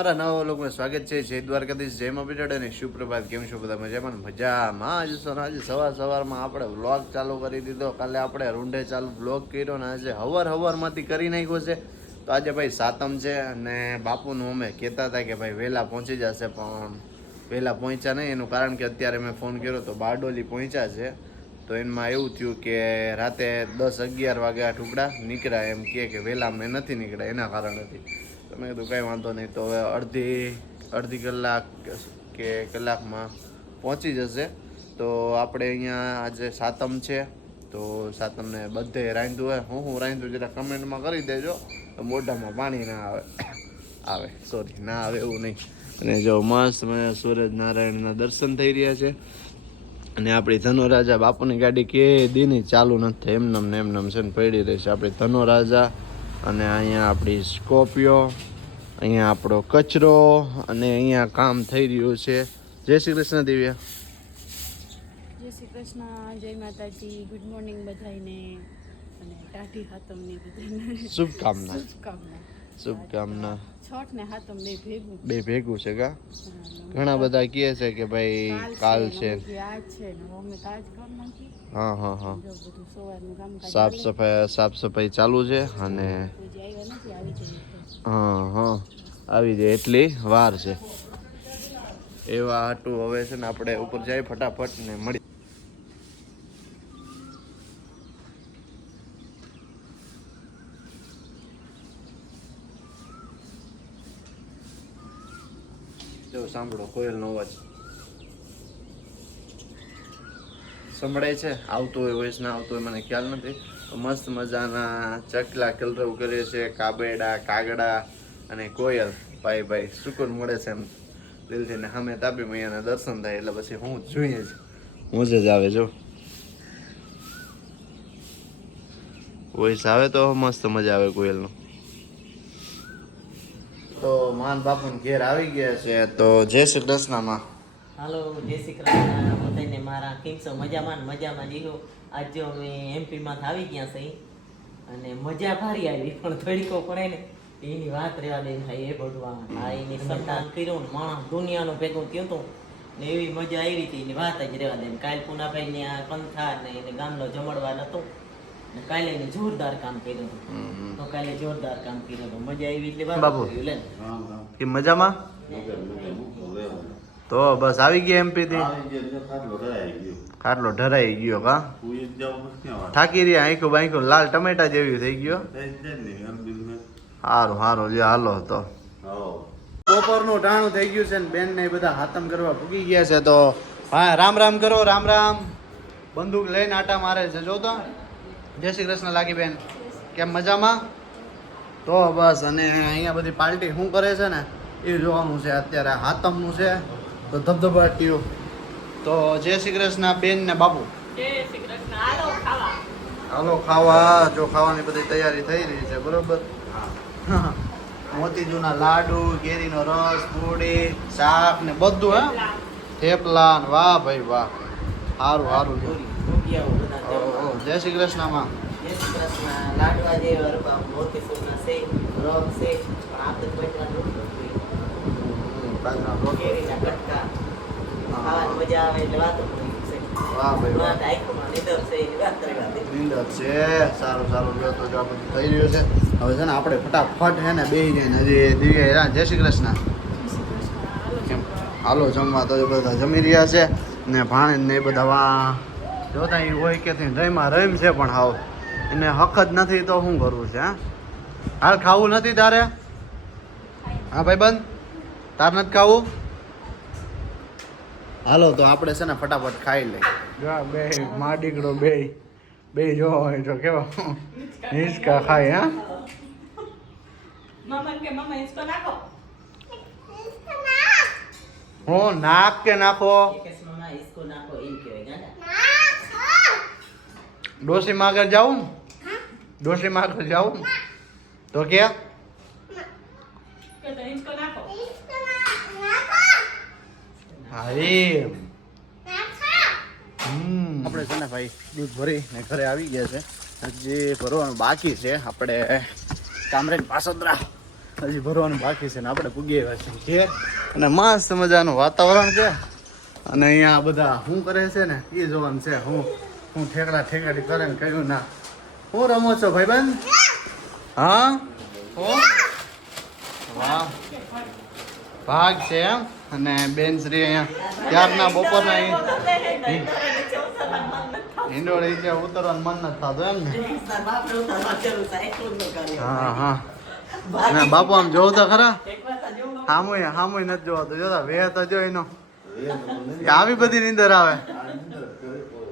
અમારા નવા લોકોનું સ્વાગત છે. જય દ્વારકાધીશ, જય મા બેટાડ અને સુપ્રભાત. કેમ છો બધા મજામાં? મજામાં આજે સર આજે સવાર સવારમાં આપણે વ્લોગ ચાલુ કરી દીધો. કાલે આપણે રૂંઢે ચાલુ વ્લોગ કર્યો ને આજે હવાર હવારમાંથી કરી નાખ્યો છે. તો આજે ભાઈ સાતમ છે અને બાપુનું અમે કહેતા હતા કે ભાઈ વહેલા પહોંચી જશે, પણ વહેલા પહોંચ્યા નહીં. એનું કારણ કે અત્યારે મેં ફોન કર્યો તો બારડોલી પહોંચ્યા છે. તો એમાં એવું થયું કે રાતે દસ અગિયાર વાગ્યા ટુકડા નીકળ્યા. એમ કે વહેલા મેં નથી નીકળ્યા, એના કારણેથી તો મેં કીધું કંઈ વાંધો નહીં. તો હવે અડધી અડધી કલાક કે કલાકમાં પહોંચી જશે. તો આપણે અહીંયા આજે સાતમ છે. તો સાતમને બધે રાંધ્યું હોય. હું હું રાંધ્યું જરા કમેન્ટમાં કરી દેજો. તો મોઢામાં પાણી ના આવે. આવે. સોરી ના આવે એવું નહીં. અને જો મસ્ત મને સૂરજ નારાયણના દર્શન થઈ રહ્યા છે. અને આપણી ધનુરાજા બાપુની ગાડી કે દીની ચાલુ નથી. એમને ને એમનેમ છે ને પડી રહી છે. આપણી ધનુરાજા અને અહીંયા આપણી સ્કોપિયો અહીંયા આપણો કચરો અને અહીંયા કામ થઈ રહ્યું છે. જય શ્રી કૃષ્ણ દિવ્યા. જય શ્રી કૃષ્ણ જય માતાજી ગુડ મોર્નિંગ બધાને અને ટાઢી હાતમની બધાને શુભકામના. શુભકામના. શુભકામના. છઠ ને હાતમ બે ભેગું. બે ભેગું છે કા? ઘણા બધા કહે છે કે ભાઈ કાલ છે આજ છે ને અમે તો આજ કરી નાખી હા હા હા. સાફ સફાઈ સાફ સફાઈ ચાલુ છે અને હા હા. આવી જાય એટલી વાર છે. એવા હાટું હવે છે ને આપણે ઉપર જાય ફટાફટ ને મળી. સાંભળો કોયલનો અવાજ. સંભળાય છે. આવતો હોય વોઇસ ના આવતો હોય, મને ખ્યાલ નથી. મસ્ત મજાના ચકલા કલરવ કરે છે કાબેડા, કાગડા અને કોયલ. ભાઈ ભાઈ સુકૂન મળે છે એમ દિલથી ને સામે તાપી મૈયાના દર્શન થાય એટલે પછી હું જોઈએ જ મોજ જ આવે, જો. વોઇસ આવે તો મસ્ત મજા આવે કોયલનો. તો માન બાપુ ઘેર આવી ગયા છે, તો જય શ્રી કૃષ્ણમાં. હાલો, જય શ્રી કૃષ્ણ. મારા કેમ છો મજામાં ને મજામાં. જીરો આજે અમે એમપીમાં આવી ગયા છીએ અને મજા ભારી આવી પણ થોડીકો પડે ને એની વાત રહેવા દે થાય એ ભગવાન આ એની સંતાન કર્યું ને માણસ દુનિયાનું ભેગું થયું હતું ને એવી મજા આવી હતી એની વાત જ રહેવા દે ને. કાલ પુનાભાઈ ને આ પંથા ને એને ગામનો જમણવાર હતો ને કાલે એને જોરદાર કામ કર્યું હતું. તો કાલે જોરદાર કામ કર્યું હતું. મજા આવી એટલે બાબુ. કે મજામાં? તો બસ આવી ગયા એમપી થી? ખાટલો ઢરાઈ ગયો. કા? થાકી રહ્યા આંખું બાંખું લાલ ટમેટા જેવી થઈ ગયો. સારું સારું લ્યો હાલો તો. બપોરનું ટાણું થઈ ગયું છે ને બેન ને બધા હાથમ કરવા પૂગી ગયા છે તો હા રામ રામ કરો રામ રામ. બંદૂક લઈને આટા મારે છે જો તો. જય શ્રી કૃષ્ણ લાગી બેન. કેમ મજામાં? તો બસ અને અહીંયા બધી પાર્ટી શું કરે છે ને એ જોવાનું છે અત્યારે હાથમનું છે. તો ધબધબાટીયું તો જય શ્રી કૃષ્ણ બેન ને બાપુ હાલો ખાવા. જો ખાવાની બધી તૈયારી થઈ રહી છે બરોબર? મોતીજુના લાડુ કેરીનો રસ પૂડી શાક ને બધું હે? થેપલા. ને વાહ ભાઈ વાહ. સારું સારું જય શ્રી કૃષ્ણમાં જય શ્રી કૃષ્ણ. લાડવા જે અરબા છે સારું સારું. તો જો બધું થઈ રહ્યું છે. હવે છે ને આપણે ફટાફટ છે ને બેસી જઈને હજી દિવ્યા રા જય શ્રી કૃષ્ણ. જય શ્રી કૃષ્ણ. હાલો જમવા. તો બધા જમી રહ્યા છે ને ભાણે ને એ બધા વા જોતા એ હોય કે રહીમાં રહીમ છે પણ હાવ. એને હક જ નથી તો શું કરવું છે હા? હાલ ખાવું નથી તારે? હા ભાઈ બંધ તાર નથી ખાવું? હાલો તો આપણે છે ને ફટાફટ ખાઈ લઈ જો બે મા દીકરો બે બે જો હોય તો કેવા? હિંચકા ખાય હા? હું નાક કે નાખો? એકેસમાં ઈસકો નાખો. એમ કહેવાય ગાંડા. ડોસી માં આગળ જાઉં? ને ડોસી માં આગળ જાઉં? ને તો કે હમ. આપણે છે ને ભાઈ દૂધ ભરી ને ઘરે આવી ગયા છે. હજી ભરવાનું બાકી છે. આપણે કામરેજ પાસોદરા હજી ભરવાનું બાકી છે ને આપણે પૂગી આવ્યા છીએ ઘેર. અને મસ્ત મજાનું વાતાવરણ છે. અને અહીંયા બધા શું કરે છે ને એ જોવાનું છે. હું હું ઠેકડા ઠેકાડી કરે ને કહ્યું ના. હું રમો છો ભાઈબંધ? હા? હું વાહ. ભાગ છે એમ. અને બેન શ્રી અહીંયા ત્યારના બપોરના હિંડોળી જે ઉતરવાનું મન નથી થતું એમ ને? હા હા. ના બાપુ આમ જોવું તો ખરા? હામુય હામુય નથી જોવાતું જોતા વેહ તો જો એનો. આવી બધી નીંદર આવે?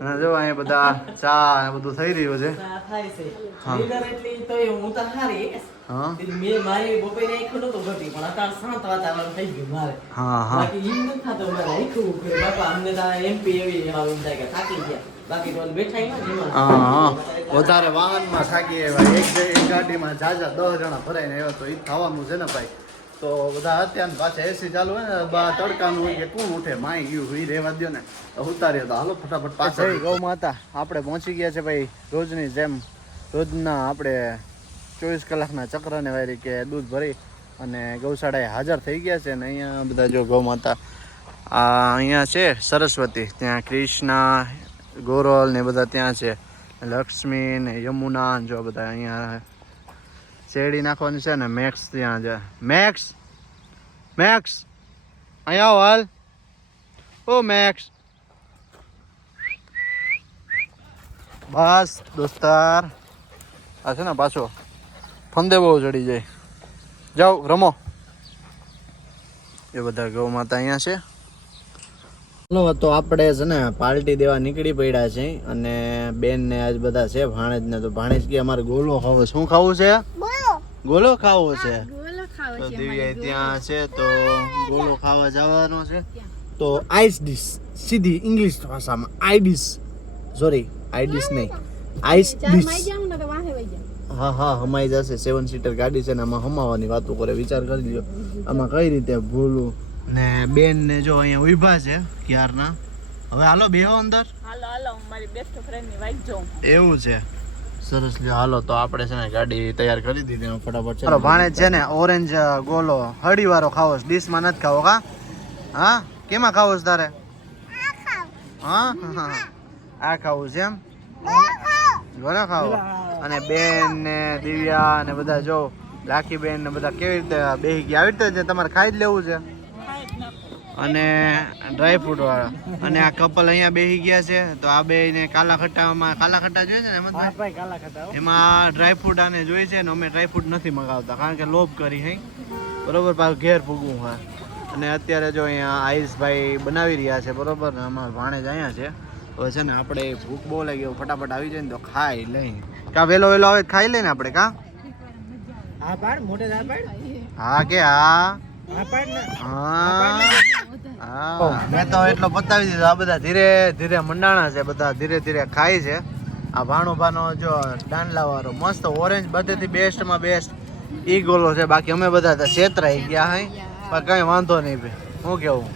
અને જો અહીંયા બધા ચા બધું થઈ રહ્યું છે. છે. હા. હું? મેં મારી બપોરે આંખો નતો ઘટી પણ અત્યારે શાંત વાતાવરણ થઈ ગયું મારે. હા હા. બાકી ઈમ નથી થતો મારે આંખું ઉઘડે. બાપા અમને તો એમપી એવી એમાં થાય કે થાકી ગયા. બાકી તો બેઠા એમાં હા હા. વધારે વાહનમાં થાકી આવ્યા એક જ- એક ગાડીમાં જાજા દસ જણા ભરાઈને આવ્યો તો એ થવાનું છે ને ભાઈ? તો બધા અત્યારે પાછા એસી ચાલુ હોય ને બા તડકાનું હોય કે કોણ ઉઠે? માય ગયું હોય રહેવા દો ને. તો ઉતારીએ તો હાલો ફટાફટ પાછા ગૌ માતા આપણે પહોંચી ગયા છે ભાઈ રોજની જેમ. રોજના આપણે ચોવીસ કલાકના ચક્રને વારી કે દૂધ ભરી અને ગૌશાળાએ હાજર થઈ ગયા છે ને અહીંયા બધા જો ગૌ માતા આ અહીંયા છે સરસ્વતી, ત્યાં કૃષ્ણ, ગોરલ ને બધા ત્યાં છે. લક્ષ્મી ને યમુના જો બધા અહીંયા શેરડી નાખવાની છે ને મેક્સ ત્યાં છે. મેક્સ! મેક્સ! અહીંયા હાલ. ઓ મેક્સ! બસ, દોસ્તાર. આ છે ને પાછો. ફંદે બહુ ચડી જાય. જાઓ રમો. એ બધા ગૌ માતા અહીંયા છે. તો આપણે છે ને પાર્ટી દેવા નીકળી પડ્યા છે અને બેન ને આજ બધા છે ભાણેજ ને તો ભાણેજ કે અમારે ગોલો ખાવો શું ખાવું છે? ગોલો ખાવો છે. તો છે દિવ્યા ત્યાં છે તો ગોલો ખાવા જવાનો છે. તો આઈસ ડીશ સીધી ઇંગ્લિશ ભાષામાં. I dish sorry I dish નહીં. આઈસ ડીશ જામ ને તો વાહે વઈ જામ હા હા હમાઈ જશે સેવન સીટર ગાડી છે ને આમાં હમાવાની વાતો કરે વિચાર કરી લો આમાં કઈ રીતે ભૂલું? ને બેન ને જો અહીંયા ઊભા છે ક્યારના? હવે હાલો બેહો અંદર. હાલો હાલો મારી બેસ્ટ ફ્રેન્ડની વાઈફ જોઉં. એવું છે. સરસ લ્યો હાલો તો આપણે છે ને ગાડી તૈયાર કરી દીધી ફટાફટ ચાલો ભાણે છે ને ઓરેન્જ ગોલો હળી વાળો ખાવો છે ડીશમાં નથી ખાવો કા? હા? કેમાં ખાવો છે તારે હા? હા. આ ખાવું છે એમ? ગોળો ખાવો. અને બેન ને દિવ્યા ને બધા જો લાખી બેન ને બધા કેવી રીતે બેહી ગયા? આવી રીતે છે તમારે ખાઈ જ લેવું છે? અને ડ્રાય ફ્રૂટ વાળા. અને આ કપલ અહીંયા બેસી ગયા છે તો આ બે ને કાલા ખટ્ટામાં કાલા ખટ્ટા જોઈએ છે ને એમાં એમાં ડ્રાય ફ્રૂટ આને જોઈએ છે ને અમે ડ્રાય ફ્રૂટ નથી મંગાવતા કારણ કે લોભ કરી હઈ બરોબર પાછું ઘેર ફૂગવું હોય. અને અત્યારે જો અહીંયા આયુષભાઈ બનાવી રહ્યા છે બરોબર ને અમારા ભાણેજ અહીંયા છે. હવે છે ને આપણે ભૂખ બહુ લાગી ફટાફટ આવી જાય ને તો ખાઈ લઈ કા વેલો વેલો આવે ખાઈ લઈને આપણે કા? હા પાડ મોટે ના પાડ. હા કે હા? હા પાડ ને. હા. હા. મેં તો એટલો બતાવી દીધો આ બધા ધીરે ધીરે મંડાણા છે બધા ધીરે ધીરે ખાય છે. આ ભાણો ભાનો જો ડાંડલા વાળો મસ્ત ઓરેન્જ બધેથી બેસ્ટમાં બેસ્ટ ઈ ગોલો છે. બાકી અમે બધા છેતરાઈ ગયા હઈ. પણ કઈ વાંધો નહીં ભાઈ. હું કેવું?